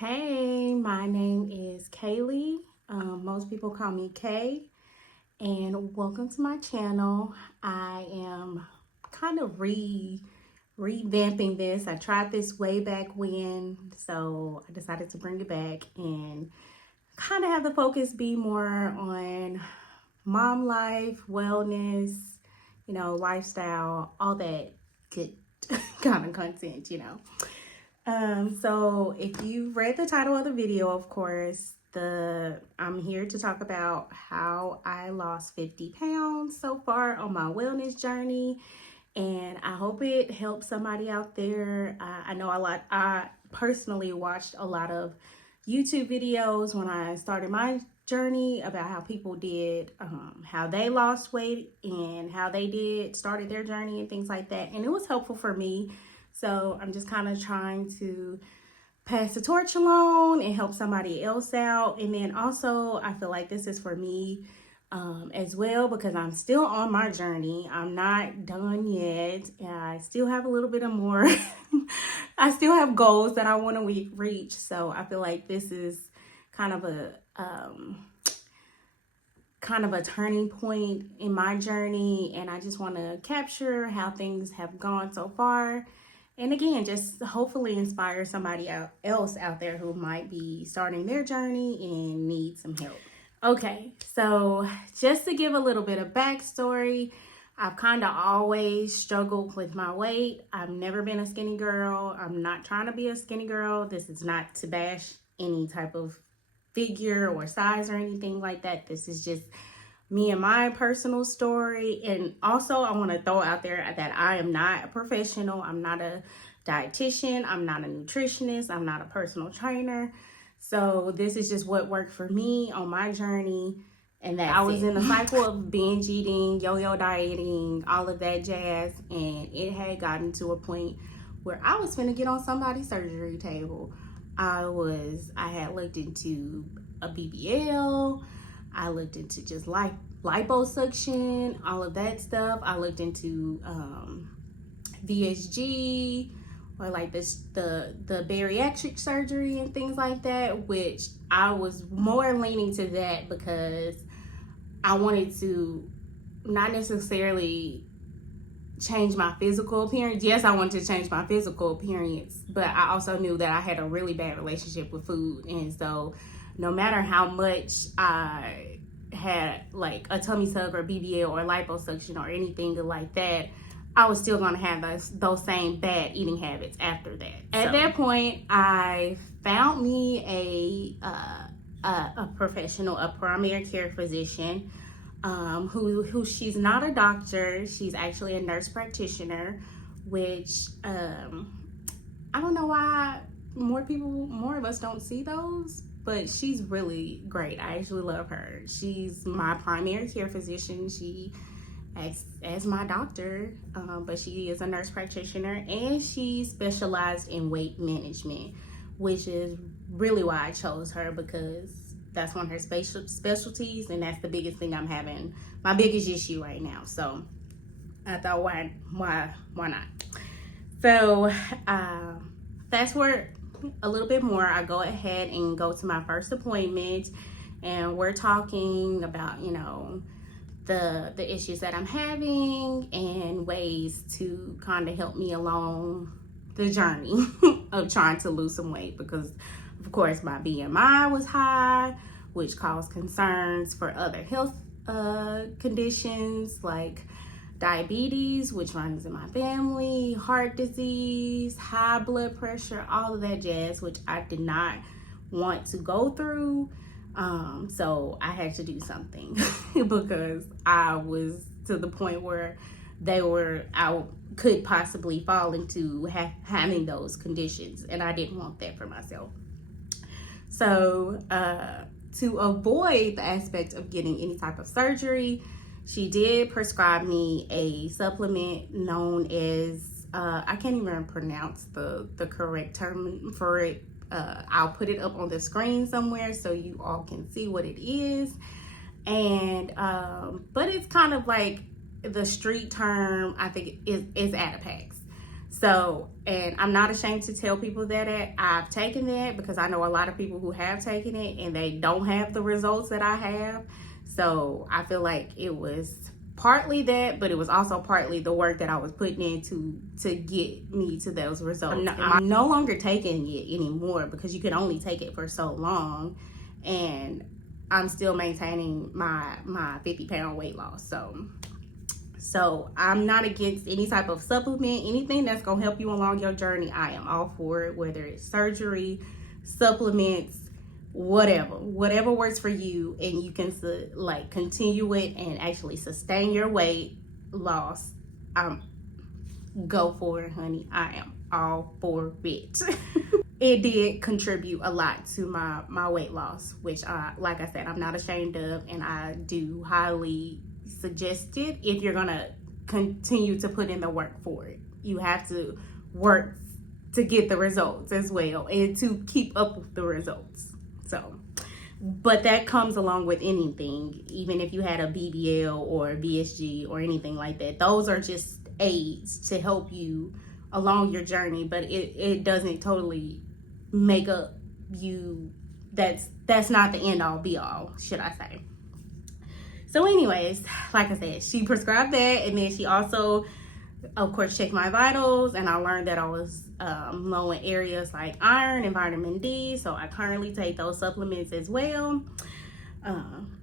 Hey, my name is Kaylee. Most people call me Kay, and welcome to my channel. I am kind of revamping this. I tried this way back when, so I decided to bring it back and kind of have the focus be more on mom life, wellness, lifestyle, all that good kind of content. So if you read the title of the video, of course, I'm here to talk about how I lost 50 pounds so far on my wellness journey, and I hope it helps somebody out there. I know I personally watched a lot of YouTube videos when I started my journey about how people did, how they lost weight and how they started their journey and things like that, and it was helpful for me. So I'm just kind of trying to pass the torch along and help somebody else out. And then also, I feel like this is for me as well, because I'm still on my journey. I'm not done yet. I still have a little bit of more. I still have goals that I want to reach. So I feel like this is kind of a turning point in my journey, and I just want to capture how things have gone so far. And again, just hopefully inspire somebody else out there who might be starting their journey and need some help. Okay, so just to give a little bit of backstory, I've kind of always struggled with my weight. I've never been a skinny girl. I'm not trying to be a skinny girl. This is not to bash any type of figure or size or anything like that. This is just me and my personal story. And also, I want to throw out there that I am not a professional. I'm not a dietitian. I'm not a nutritionist. I'm not a personal trainer. So this is just what worked for me on my journey. And that I was in a cycle of binge eating, yo-yo dieting, all of that jazz. And it had gotten to a point where I was finna get on somebody's surgery table. I had looked into a BBL. I looked into just liposuction, all of that stuff. I looked into VSG, or like the bariatric surgery and things like that, which I was more leaning to that because I wanted to not necessarily change my physical appearance. Yes, I wanted to change my physical appearance, but I also knew that I had a really bad relationship with food. And so no matter how much I had like a tummy tuck or BBL or liposuction or anything like that, I was still going to have those same bad eating habits after that. At that point, I found me a professional, a primary care physician, who she's not a doctor. She's actually a nurse practitioner, which I don't know why more of us don't see those, but she's really great. I actually love her. She's my primary care physician. She acts as my doctor, but she is a nurse practitioner, and she specialized in weight management, which is really why I chose her, because that's one of her specialties, and that's the biggest thing I'm having, my biggest issue right now. So I thought, why not? So fast forward a little bit more, I go ahead and go to my first appointment, and we're talking about, the issues that I'm having and ways to kind of help me along the journey of trying to lose some weight, because of course my BMI was high, which caused concerns for other health conditions like diabetes, which runs in my family, heart disease, high blood pressure, all of that jazz, which I did not want to go through. So I had to do something because I was to the point where I could possibly fall into having those conditions, and I didn't want that for myself. So to avoid the aspect of getting any type of surgery, she did prescribe me a supplement known as, I can't even pronounce the correct term for it. I'll put it up on the screen somewhere so you all can see what it is. And but it's kind of like the street term, I think, is Adipex. So, and I'm not ashamed to tell people that I've taken that, because I know a lot of people who have taken it and they don't have the results that I have. So I feel like it was partly that, but it was also partly the work that I was putting into to get me to those results. I'm no longer taking it anymore, because you can only take it for so long, and I'm still maintaining my 50-pound weight loss. So I'm not against any type of supplement, anything that's gonna help you along your journey. I am all for it, whether it's surgery, supplements, whatever works for you, and you can like continue it and actually sustain your weight loss. Go for it, honey. I am all for it. It did contribute a lot to my weight loss, which like I said, I'm not ashamed of, and I do highly suggest it if you're gonna continue to put in the work for it. You have to work to get the results as well, and to keep up with the results. So, but that comes along with anything, even if you had a BBL or a BSG or anything like that. Those are just aids to help you along your journey, but it doesn't totally make up you. That's not the end all be all, should I say. So anyways, like I said, she prescribed that, and then she also, of course, checked my vitals, and I learned that I was low in areas like iron and vitamin D, so I currently take those supplements as well.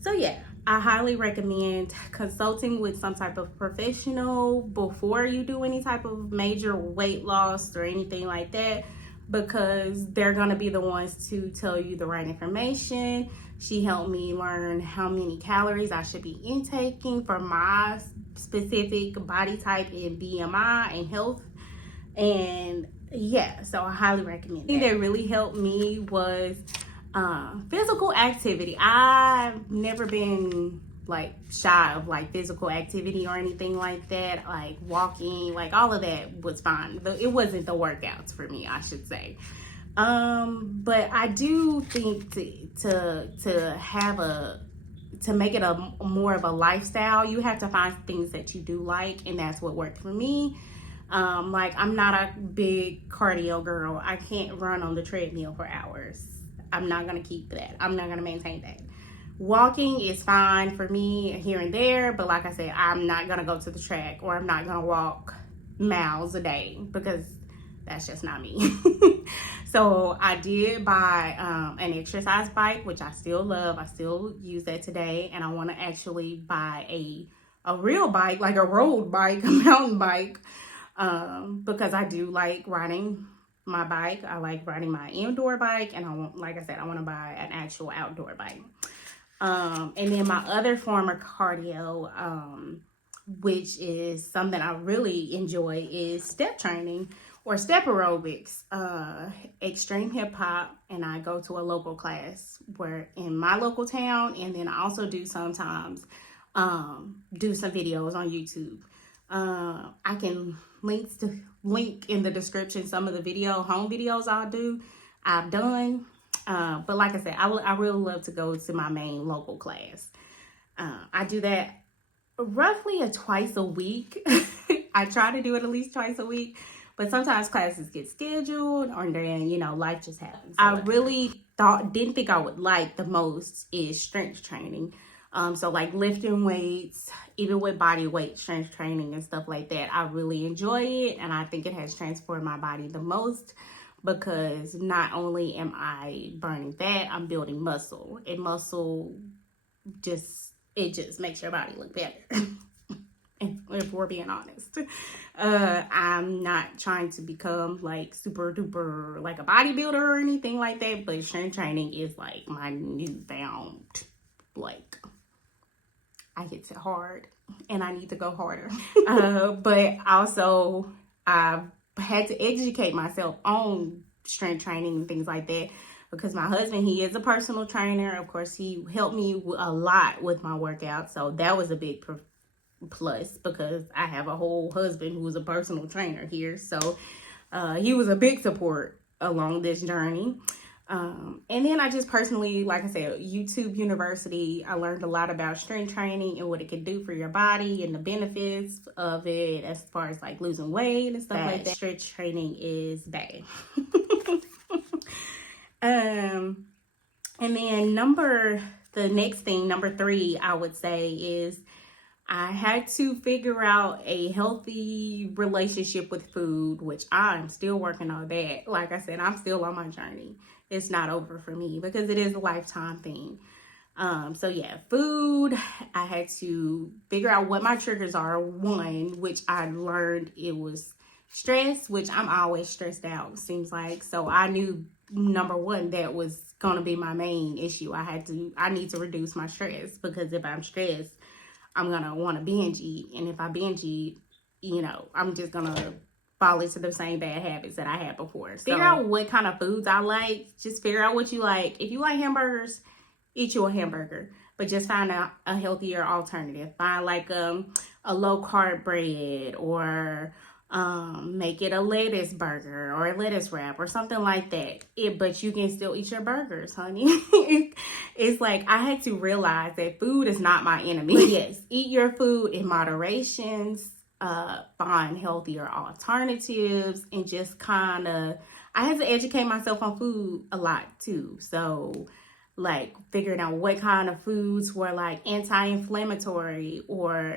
So yeah, I highly recommend consulting with some type of professional before you do any type of major weight loss or anything like that, because they're going to be the ones to tell you the right information. She helped me learn how many calories I should be intaking for my specific body type and BMI and health. And yeah, so I highly recommend that. The thing that really helped me was physical activity. I've never been like shy of like physical activity or anything like that, like walking, like all of that was fine. It wasn't the workouts for me, I should say. But I do think to make it a more of a lifestyle, you have to find things that you do like, and that's what worked for me. Like, I'm not a big cardio girl. I can't run on the treadmill for hours. I'm not gonna keep that. I'm not gonna maintain that. Walking is fine for me here and there, but like I said, I'm not gonna go to the track, or I'm not gonna walk miles a day, because that's just not me. So I did buy an exercise bike, which I still love. I still use that today, and I want to actually buy a real bike, like a road bike, a mountain bike, because I do like riding my bike. I like riding my indoor bike, and I want, like I said, I want to buy an actual outdoor bike. And then my other form of cardio, which is something I really enjoy, is step training or step aerobics, extreme hip hop. And I go to a local class where in my local town, and then I also do sometimes do some videos on YouTube. I can link in the description some of the home videos I've done. But like I said, I really love to go to my main local class. I do that roughly twice a week. I try to do it at least twice a week, but sometimes classes get scheduled, or then, life just happens. So I really didn't think I would like the most is strength training. So like lifting weights, even with body weight strength training and stuff like that, I really enjoy it. And I think it has transformed my body the most, because not only am I burning fat, I'm building muscle, and muscle just makes your body look better. If we're being honest, I'm not trying to become like super duper like a bodybuilder or anything like that, but strength training is like my newfound, like, I hit it hard and I need to go harder. But also I've had to educate myself on strength training and things like that, because my husband, he is a personal trainer. Of course, he helped me a lot with my workout. So that was a big plus, because I have a whole husband who is a personal trainer here. So he was a big support along this journey. And then I just personally, like I said, YouTube University, I learned a lot about strength training and what it can do for your body and the benefits of it as far as like losing weight and stuff like that. Strength training is bad. And then the next thing, number 3, I would say is I had to figure out a healthy relationship with food, which I'm still working on that. Like I said, I'm still on my journey. It's not over for me because it is a lifetime thing. So yeah, food, I had to figure out what my triggers are. One, which I learned it was stress, which I'm always stressed out, seems like. So I knew, number 1, that was going to be my main issue. I need to reduce my stress, because if I'm stressed, I'm going to want to binge eat. And if I binge eat, I'm just going to fall into the same bad habits that I had before. So figure out what kind of foods I like. Just figure out what you like. If you like hamburgers, eat you a hamburger. But just find a healthier alternative. Find like a low carb bread, or make it a lettuce burger or a lettuce wrap or something like that. But you can still eat your burgers, honey. It's like I had to realize that food is not my enemy. But yes, eat your food in moderation. Find healthier alternatives, and just kind of, I had to educate myself on food a lot too. So like figuring out what kind of foods were like anti-inflammatory, or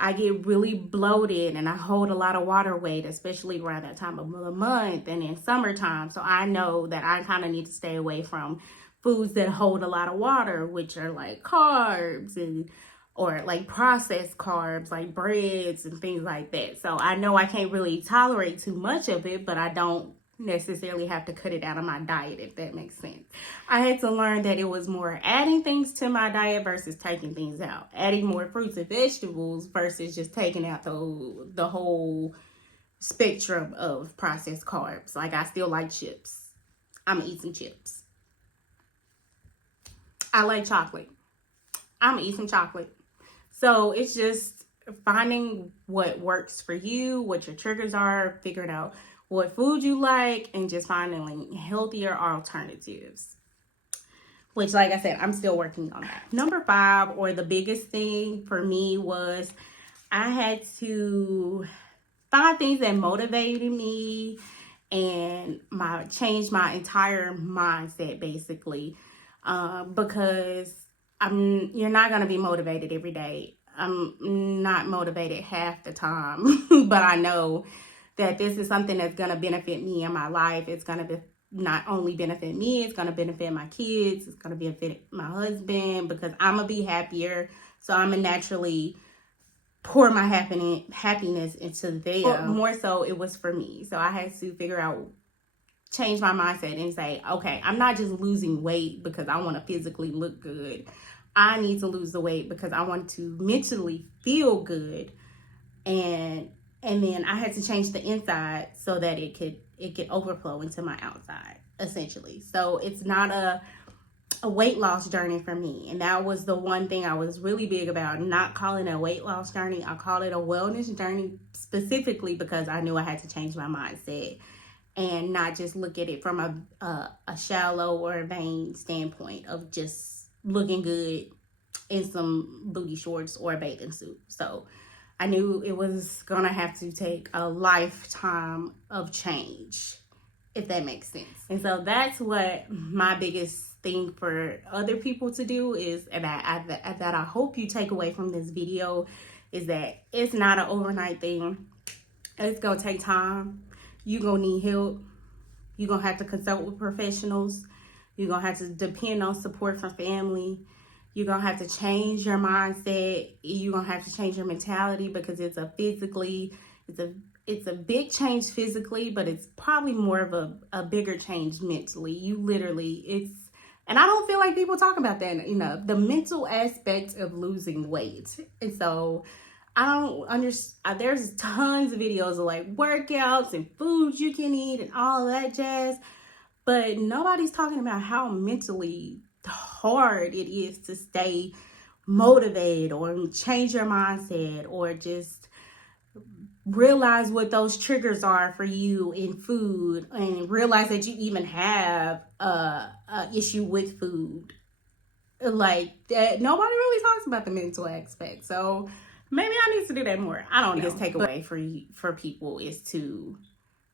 I get really bloated and I hold a lot of water weight, especially around that time of the month and in summertime. So I know that I kind of need to stay away from foods that hold a lot of water, which are like carbs or like processed carbs, like breads and things like that. So I know I can't really tolerate too much of it, but I don't necessarily have to cut it out of my diet, if that makes sense. I had to learn that it was more adding things to my diet versus taking things out. Adding more fruits and vegetables versus just taking out the whole spectrum of processed carbs. Like, I still like chips. I'm gonna eat some chips. I like chocolate. I'm gonna eat some chocolate. So it's just finding what works for you, what your triggers are, figuring out what food you like, and just finding healthier alternatives. Which, like I said, I'm still working on that. Number 5, or the biggest thing for me, was I had to find things that motivated me and change my entire mindset, basically. Because you're not going to be motivated every day. I'm not motivated half the time, but I know that this is something that's going to benefit me in my life. It's going to not only benefit me, it's going to benefit my kids. It's going to benefit my husband, because I'm going to be happier. So I'm going to naturally pour my happiness into them. But more so, it was for me. So I had to change my mindset and say, okay, I'm not just losing weight because I want to physically look good. I need to lose the weight because I want to mentally feel good. And then I had to change the inside so that it could overflow into my outside, essentially. So it's not a weight loss journey for me. And that was the one thing I was really big about, not calling it a weight loss journey. I called it a wellness journey, specifically because I knew I had to change my mindset and not just look at it from a shallow or a vain standpoint of just looking good in some booty shorts or a bathing suit. So I knew it was gonna have to take a lifetime of change, if that makes sense. And so that's what my biggest thing for other people to do is, and that I hope you take away from this video, is that it's not an overnight thing. It's gonna take time. You're gonna need help. You're gonna have to consult with professionals. You're gonna have to depend on support from family. You're going to have to change your mindset. You're going to have to change your mentality, because it's a big change physically, but it's probably more of a bigger change mentally. And I don't feel like people talk about that enough, the mental aspect of losing weight. And so I don't understand. There's tons of videos of like workouts and foods you can eat and all of that jazz, but nobody's talking about how mentally hard it is to stay motivated or change your mindset or just realize what those triggers are for you in food, and realize that you even have a issue with food like that. Nobody really talks about the mental aspect, so maybe I need to do that more. I don't know. Biggest takeaway for people is to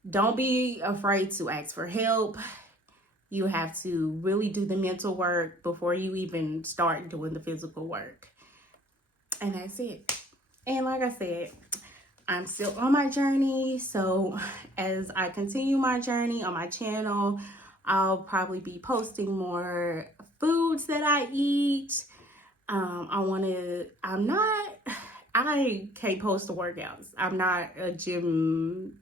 don't be afraid to ask for help. You have to really do the mental work before you even start doing the physical work. And that's it. And like I said, I'm still on my journey. So as I continue my journey on my channel, I'll probably be posting more foods that I eat. I can't post the workouts. I'm not a gym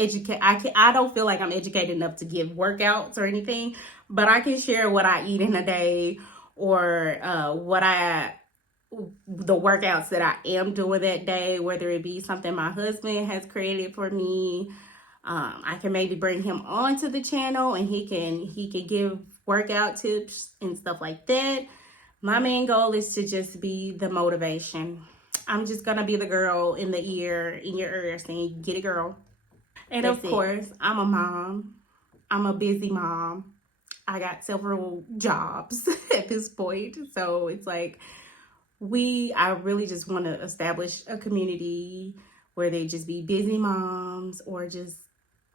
I don't feel like I'm educated enough to give workouts or anything, but I can share what I eat in a day, or the workouts that I am doing that day, whether it be something my husband has created for me. I can maybe bring him onto the channel and he can give workout tips and stuff like that. My main goal is to just be the motivation. I'm just gonna be the girl in your ear saying, "Get it, girl." And of course, I'm a mom. I'm a busy mom. I got several jobs at this point. So it's like I really just want to establish a community where they just be busy moms, or just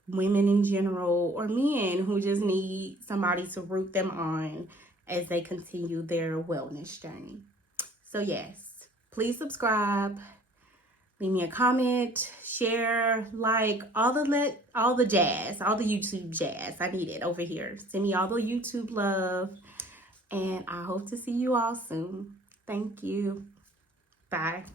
women in general, or men who just need somebody to root them on as they continue their wellness journey. So yes, please subscribe. Leave me a comment, share, like, all the jazz, all the YouTube jazz. I need it over here. Send me all the YouTube love. And I hope to see you all soon. Thank you. Bye.